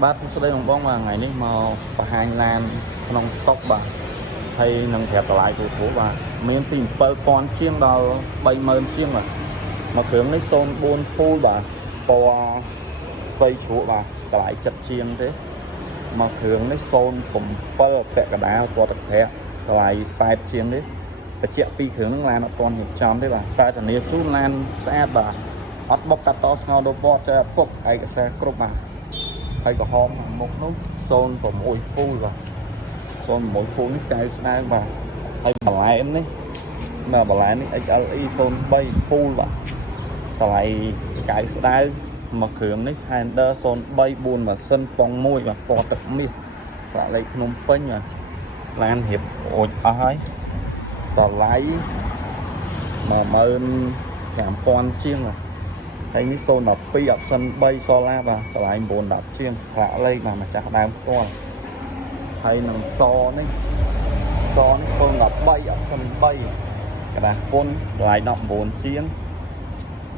បាទសួស្តីបងបាទថ្ងៃនេះមកបង្ហាញឡានក្នុងស្តុកបាទហើយនឹងប្រាប់តម្លៃទូទៅបាទមានពី7,000ជាងដល់30,000ជាងបាទមកគ្រឿងនេះ04 full បាទពណ៌ស្វ័យជ្រក់បាទតម្លៃចិត្តជាងទេមកគ្រឿងនេះ07ពាក់កណ្ដាលពណ៌ទឹកប្រាក់តម្លៃ8ជាងនេះបច្ចៈពីគ្រឿងហ្នឹងឡានអត់ទាន់រៀបចំទេបាទតែធានាជូនឡានស្អាតបាទអត់បុកកាត់តស្ងោដូបចេះអត់ពុកឯកសារគ្រប់បាទហើយក្រហមមុខនោះ06 full បាទ06 full នេះកៅស្ដើងបាទហើយបន្លែនេះបន្លែនេះ XLE 03 full បាទតម្លៃកៅស្ដើងមកគ្រឿងនេះ Hander 03 4ម៉ាស៊ីនប៉ុង1បាទពណ៌ទឹកមាសស្លាកលេខភ្នំពេញបាទឡានរៀបអូចអស់ហើយតម្លៃ15,000ជាងបាទហើយនេះ012 option 3 solar បាទតម្លៃ910ជាងស្លាកលេខបាទម្ចាស់ដើមផ្ទាល់ហើយនឹងសនេះ013 option 3กระดาษពុនតម្លៃ19ជាង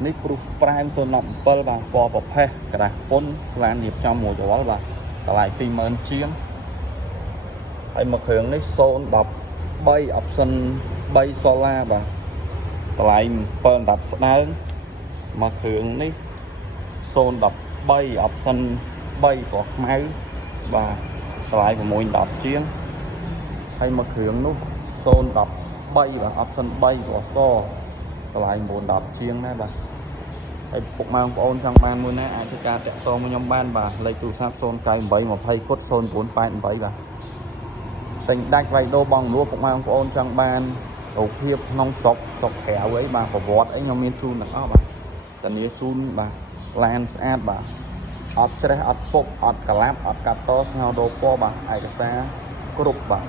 នេះព្រុសប្រែម017បាទពណ៌ប្រផេះกระดาษពុនឡានរៀបចំមួយច្រវល់បាទតម្លៃ20,000ជាងហើយមកគ្រឿងនេះ013 option 3 solar បាទតម្លៃ710ស្ដើងមកគ្រឿងនេះ013 option 3ពណ៌ខ្មៅបាទតម្លៃ610ជាងហើយមកគ្រឿងនោះ013បាទ option 3ពណ៌សតម្លៃ910ជាងដែរបាទហើយពុកម៉ែបងប្អូនចង់បានមួយណាអាចធ្វើការតាក់ទងមកខ្ញុំបានបាទលេខទូរស័ព្ទ098 20 គុត0988បាទតែញដាច់វាយដូរបង់លួពុកម៉ែបងប្អូនចង់បានរូបភាពក្នុងស្រុកក្រៅអីបាទប្រវត្តិអីខ្ញុំមានជូនទាំងអស់បាទធានាជូនបាទឡានស្អាតបាទអត់ច្រេះអត់ពុកអត់ក្លាប់អត់កាត់តស្ងោដូពណ៌បាទឯកសារគ្រប់បាទ